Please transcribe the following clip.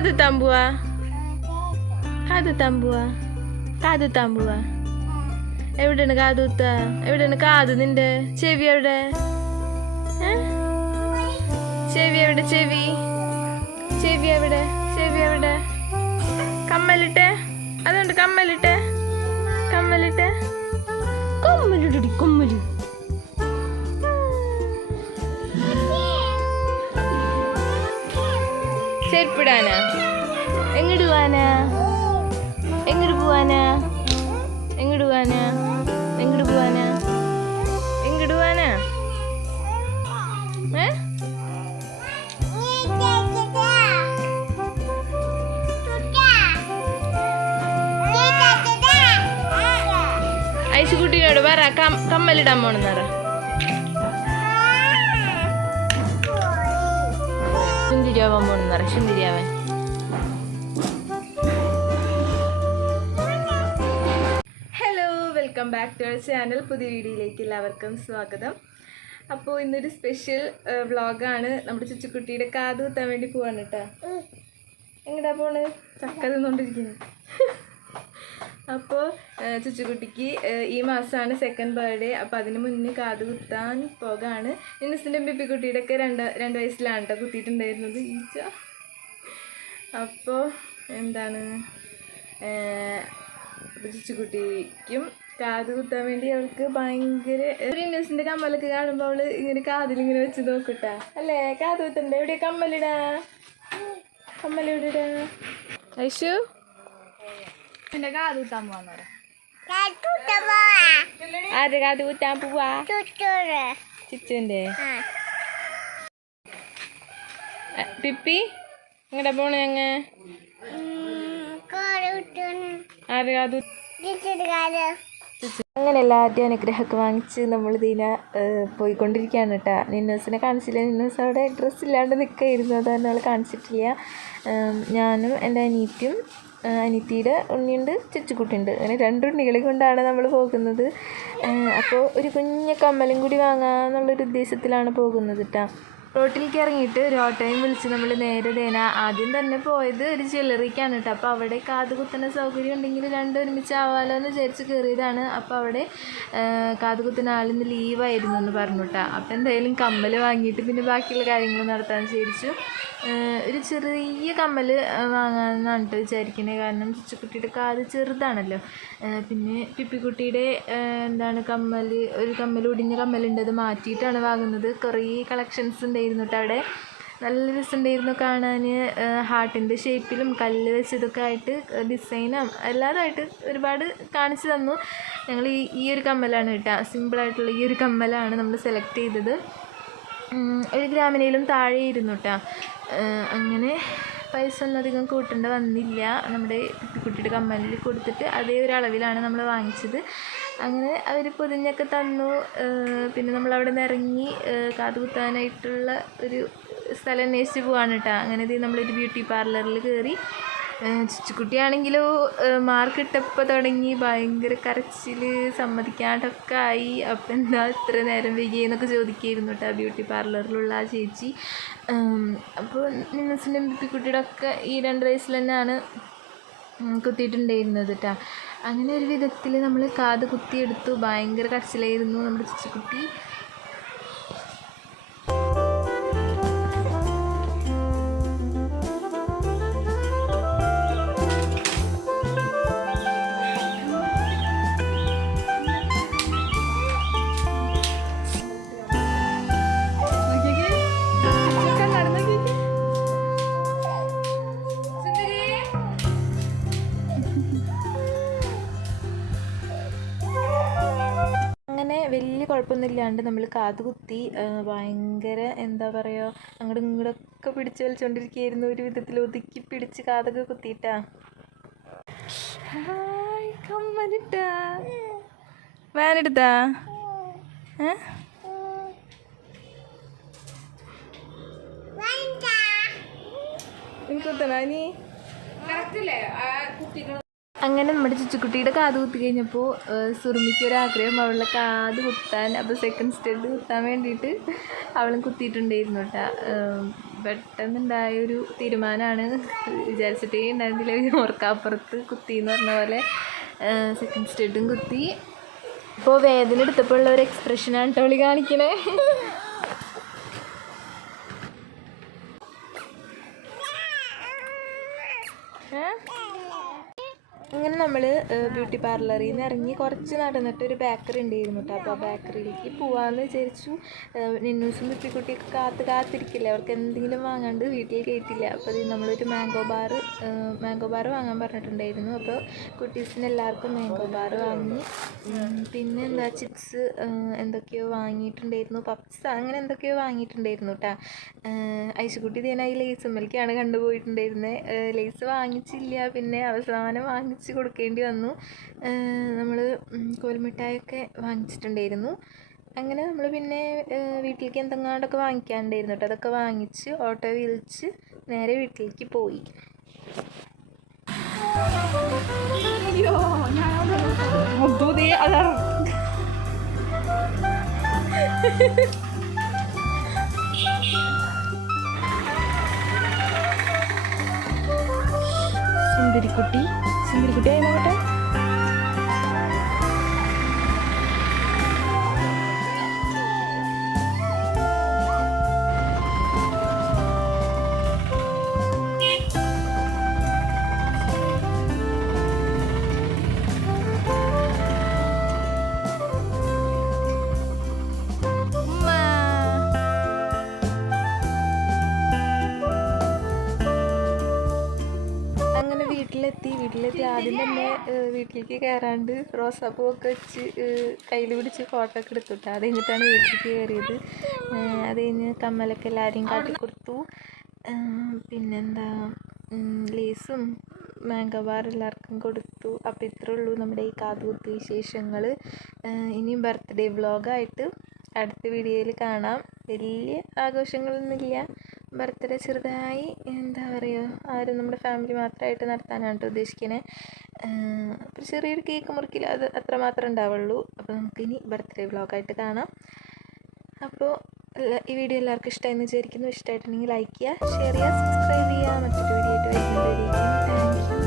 കാത് തമ്പുവാ കാത് തമ്പുവാ കാത് തമ്പുവാ എവിടെയാണ് കാതുത്ത എവിടെയാണ് കാത് നിന്റെ? ചെവി എവിടെ? ചെവി എവിടെ ചെവി? ചെവി എവിടെ ചെവി എവിടെ? കമ്മലിട്ടെ. അതുകൊണ്ട് കമ്മലിട്ടെ. കമ്മലിട്ടെ. കൊമ്മലിടി കൊമ്മൽ. ചെരുപ്പിടാനാ എങ്ങോട്ട് പോവാനാ? പോവാനാ? എങ്ങോട്ട് പോവാനാ? എങ്ങോട്ട് പോവാനാ? എങ്ങോട്ട് ഏ? ഐസുകുട്ടിയോട് പറ കമ്മലിടാൻ പോണെന്ന് പറ തിരിയാവാൻ പോകുന്നു Russian തിരിയാവാൻ hello welcome back to our channel പുതിയ വീഡിയോയിലേക്ക് എല്ലാവർക്കും സ്വാഗതം. അപ്പോൾ ഇന്നൊരു സ്പെഷ്യൽ വ്ളോഗാണ് നമ്മുടെ ചുച്ചുക്കുട്ടിയുടെ കാത് കുത്താൻ വേണ്ടി പോവാണ് കേട്ടോ. എങ്ങടാ പോണ്? ചക്ക തിന്നോണ്ടിരിക്കുന്നു. അപ്പോൾ ചുച്ചുകുട്ടിക്ക് ഈ മാസമാണ് സെക്കൻഡ് ബർത്ത്ഡേ അപ്പോൾ അതിന് മുന്നേ കാത് കുത്താൻ പോകാണ്. ഇന്നസിന്റെ ബിപ്പിക്കുട്ടിയുടെ ഒക്കെ രണ്ട് രണ്ട് വയസ്സിലാണ് കേട്ടോ കുത്തിയിട്ടുണ്ടായിരുന്നത്. ഈച്ച. അപ്പോൾ എന്താണ്? ചുച്ചുകുട്ടിക്കും കാത് കുത്താൻ വേണ്ടി അവൾക്ക് ഭയങ്കര ഒരു ഇന്നസിന്റെ കമ്മലൊക്കെ കാണുമ്പോൾ അവൾ ഇങ്ങനെ കാതിലിങ്ങനെ വെച്ച് നോക്കട്ടാ. അല്ലേ? കാത് കുത്തണ്ട? എവിടെ കമ്മലിടാ? കമ്മലെവിടെടാ. ഐഷു? എന്റെ കാത് കുത്താൻ പോവാന്ന് ആരുടെ കാത് കുത്താൻ പോവാ ചിച്ചുവിന്റെ അ, പിപ്പി എങ്ങടെ പോണ ഞങ്ങ ആരുടെ കാത്. അങ്ങനെ എല്ലാവരുടെയും അനുഗ്രഹമൊക്കെ വാങ്ങിച്ച് നമ്മൾ ഇതിനെ പോയിക്കൊണ്ടിരിക്കുകയാണ് കേട്ടോ. നിന്നൂസിനെ കാണിച്ചില്ല. നിന്നൂസ് അവിടെ ഡ്രസ്സ് ഇല്ലാണ്ട് നിൽക്കുകയായിരുന്നു അതാണ് അവൾ കാണിച്ചിട്ടില്ല. ഞാനും എന്റെ അനിയത്തിയും ആ, അനിയത്തിയുടെ ഉണ്ണിയുണ്ട് ചുച്ചുക്കുട്ടിയുണ്ട്. അങ്ങനെ രണ്ടുണ്ണികളെ കൊണ്ടാണ് നമ്മൾ പോകുന്നത്. അപ്പോൾ ഒരു കുഞ്ഞ കമ്മലും കൂടി വാങ്ങാമെന്നുള്ളൊരു ഉദ്ദേശത്തിലാണ് പോകുന്നത് കേട്ടോ റോട്ടിലേക്ക് ഇറങ്ങിയിട്ട് ഒരു ഓട്ടോയും വിളിച്ച് നമ്മൾ നേരെ തേന ആദ്യം തന്നെ പോയത് ഒരു ജ്വല്ലറിക്കാണ് കേട്ടോ അപ്പോൾ അവിടെ കാത് കുത്തുന്ന സൗകര്യം ഉണ്ടെങ്കിൽ രണ്ടും ഒരുമിച്ച് ആവാലോ എന്ന് വിചാരിച്ച് കയറിയതാണ് അപ്പോൾ അവിടെ കാത് കുത്തുന്ന ആളിന്ന് ലീവായിരുന്നു എന്ന് പറഞ്ഞു കേട്ടോ അപ്പോൾ എന്തായാലും കമ്മൽ വാങ്ങിയിട്ട് പിന്നെ ബാക്കിയുള്ള കാര്യങ്ങൾ നടത്താൻ വിചാരിച്ചു. ഒരു ചെറിയ കമ്മൽ വാങ്ങാമെന്നാണ് കേട്ടോ വിചാരിക്കുന്നത് കാരണം ചുച്ചുക്കുട്ടിയുടെ കാത് ചെറുതാണല്ലോ. പിന്നെ പിപ്പിക്കുട്ടിയുടെ എന്താണ് കമ്മൽ ഒരു കമ്മൽ ഒടിഞ്ഞ കമ്മലുണ്ട്. അത് മാറ്റിയിട്ടാണ് വാങ്ങുന്നത്. കുറേ കളക്ഷൻസ് ഉണ്ടായിരുന്നു അവിടെ. നല്ല രസമുണ്ടായിരുന്നു കാണാൻ. ഹാർട്ടിന്റെ ഷേപ്പിലും കല്ല് വെച്ചതൊക്കെ ആയിട്ട് ഡിസൈനും എല്ലാതുമായിട്ട് ഒരുപാട് കാണിച്ചു തന്നു. ഞങ്ങൾ ഈ ഈ ഒരു കമ്മലാണ് കേട്ടോ സിമ്പിളായിട്ടുള്ള ഈ ഒരു കമ്മലാണ് നമ്മൾ സെലക്ട് ചെയ്തത്. ഒരു ഗ്രാമിനയിലും താഴെ ഇരുന്നു കേട്ടോ അങ്ങനെ പൈസ ഒന്നും അധികം കൂട്ടേണ്ട വന്നില്ല. നമ്മുടെ കുട്ടിയുടെ കമ്മലിൽ കൊടുത്തിട്ട് അതേ ഒരു അളവിലാണ് നമ്മൾ വാങ്ങിച്ചത്. അങ്ങനെ അവർ പൊതിഞ്ഞൊക്കെ തന്നു. പിന്നെ നമ്മൾ അവിടെ നിന്ന് ഇറങ്ങി കാതുകുത്താനായിട്ടുള്ള കാത് കുത്താനായിട്ടുള്ള ഒരു സ്ഥലം അന്വേഷിച്ച് പോവാണ് കേട്ടോ. അങ്ങനെ ഇത് നമ്മളൊരു ബ്യൂട്ടി പാർലറിൽ കയറി ചുച്ചുക്കുട്ടിയാണെങ്കിലോ മാർക്ക് ഇട്ടപ്പോൾ തുടങ്ങി ഭയങ്കര കരച്ചിൽ സമ്മതിക്കാണ്ടൊക്കെ ആയി. അപ്പം എന്താ ഇത്ര നേരം വൈകിയെന്നൊക്കെ ചോദിക്കുകയായിരുന്നു കേട്ടോ ബ്യൂട്ടി പാർലറിലുള്ള ആ ചേച്ചി. അപ്പോൾ നിന്നസിന്റെ കുട്ടിയുടെ ഒക്കെ ഈ രണ്ട് വയസ്സിൽ തന്നെയാണ് കുത്തിയിട്ടുണ്ടായിരുന്നത് കേട്ടോ അങ്ങനെ ഒരു വിധത്തിൽ നമ്മൾ കാത് കുത്തിയെടുത്തു. ഭയങ്കര കരച്ചിലായിരുന്നു നമ്മുടെ ചുച്ചുക്കുട്ടി. വലിയ കുഴപ്പമൊന്നുമില്ലാണ്ട് നമ്മൾ കാതുകുത്തി ആ, ഭയങ്കര എന്താ പറയുക അങ്ങോട്ടും ഇങ്ങോട്ടൊക്കെ പിടിച്ച് വലിച്ചുകൊണ്ടിരിക്കുകയായിരുന്നു ഒരു വിധത്തിൽ ഒതുക്കി പിടിച്ച് കാതൊക്കെ കുത്തിയിട്ടാ. ഹായ് കമ്മലിട്ടാ. വാനെടുത്താ? ഏ? എനിക്ക് കുത്തണോ? നീ അങ്ങനെ നമ്മുടെ ചുച്ചുക്കുട്ടിയുടെ കാത് കുത്തി കഴിഞ്ഞപ്പോൾ സുറുമിക്ക് ഒരു ആഗ്രഹം. അവളുടെ കാത് കുത്താൻ അപ്പോൾ സെക്കൻഡ് സ്റ്റെഡ് കുത്താൻ വേണ്ടിയിട്ട് അവളും കുത്തിയിട്ടുണ്ടായിരുന്നു കേട്ടോ പെട്ടെന്നുണ്ടായ ഒരു തീരുമാനമാണ് വിചാരിച്ചിട്ടേ ഉണ്ടായിരുന്നില്ല. ഓർക്കാപ്പുറത്ത് കുത്തി എന്ന് പറഞ്ഞ പോലെ സെക്കൻഡ് സ്റ്റെഡും കുത്തി. ഇപ്പോൾ വേദന എടുത്തപ്പോഴുള്ള ഒരു എക്സ്പ്രഷനാണ് കേട്ടോ കാണിക്കണേ. അങ്ങനെ നമ്മൾ ബ്യൂട്ടി പാർലറിൽ നിന്ന് ഇറങ്ങി കുറച്ച് നടന്നിട്ട് ഒരു ബേക്കറി ഉണ്ടായിരുന്നു കേട്ടോ അപ്പോൾ ആ ബേക്കറിയിലേക്ക് പോവാമെന്ന് വിചാരിച്ചു. നിന്നൂസും കുട്ടിക്കുട്ടിയൊക്കെ കാത്ത് കാത്തിരിക്കില്ല? അവർക്ക് എന്തെങ്കിലും വാങ്ങാണ്ട് വീട്ടിൽ കയറ്റില്ല അപ്പോൾ നമ്മളൊരു മാംഗോ ബാർ മാംഗോ ബാർ വാങ്ങാൻ പറഞ്ഞിട്ടുണ്ടായിരുന്നു. അപ്പോൾ കുട്ടീസിന് എല്ലാവർക്കും മാംഗോ ബാർ വാങ്ങി. പിന്നെ എന്താ ചിപ്സ് എന്തൊക്കെയോ വാങ്ങിയിട്ടുണ്ടായിരുന്നു. പപ്സ് അങ്ങനെ എന്തൊക്കെയോ വാങ്ങിയിട്ടുണ്ടായിരുന്നു കേട്ടോ ഐശുക്കുട്ടി ഇതിനായി ലേസുമ്മലിക്കാണ് കണ്ടുപോയിട്ടുണ്ടായിരുന്നത് ലേസ് വാങ്ങിച്ചില്ല. പിന്നെ അവസാനം വാങ്ങിച്ച് കൊടുക്കേണ്ടി വന്നു. നമ്മൾ കോൽമിഠായൊക്കെ വാങ്ങിച്ചിട്ടുണ്ടായിരുന്നു. അങ്ങനെ നമ്മൾ പിന്നെ വീട്ടിലേക്ക് എന്തെങ്ങാണ്ടൊക്കെ വാങ്ങിക്കാനുണ്ടായിരുന്നു കേട്ടോ അതൊക്കെ വാങ്ങിച്ച് ഓട്ടോ വിളിച്ച് നേരെ വീട്ടിലേക്ക് പോയി. സുന്ദരിക്കുട്ടി. സുന്ദരിക്കുട്ടി ആയി നോക്കട്ടെ വീട്ടിലെത്തി. വീട്ടിലെത്തി. ആദ്യം തന്നെ വീട്ടിലേക്ക് കയറാണ്ട് റോസാപ്പൂ ഒക്കെ വെച്ച് കയ്യിൽ പിടിച്ച് ഫോട്ടോ ഒക്കെ എടുത്തു കേട്ടോ അത് കഴിഞ്ഞിട്ടാണ് വീട്ടിലേക്ക് കയറിയത് അത് കഴിഞ്ഞ് കമ്മലൊക്കെ എല്ലാവരെയും കാട്ടി കൊടുത്തു. പിന്നെന്താ ലേസും മാംഗോ ബാർ എല്ലാവർക്കും കൊടുത്തു. അപ്പോൾ ഇത്രേ ഉള്ളൂ നമ്മുടെ ഈ കാതുകുത്ത് വിശേഷങ്ങൾ ഇനിയും ബർത്ത്ഡേ വ്ളോഗായിട്ട് അടുത്ത വീഡിയോയിൽ കാണാം. വലിയ ആഘോഷങ്ങളൊന്നുമില്ല. ബർത്ത്ഡേ ചെറുതായി എന്താ പറയുക ആരും നമ്മുടെ ഫാമിലി മാത്രമായിട്ട് നടത്താനാണ് കേട്ടോ ഉദ്ദേശിക്കണേ ഒരു ചെറിയൊരു കേക്ക് മുറിക്കില്ല അത് അത്രമാത്രം ഉണ്ടാവുള്ളൂ. അപ്പോൾ നമുക്കിനി ബർത്ത്ഡേ വ്ളോഗായിട്ട് കാണാം. അപ്പോൾ ഈ വീഡിയോ എല്ലാവർക്കും ഇഷ്ടമായെന്ന് വിചാരിക്കുന്നു. ഇഷ്ടമായിട്ടുണ്ടെങ്കിൽ ലൈക്ക് ചെയ്യുക ഷെയർ ചെയ്യുക സബ്സ്ക്രൈബ് ചെയ്യുക. മറ്റൊരു വീഡിയോ ആയിട്ട് വരുന്നതായിരിക്കും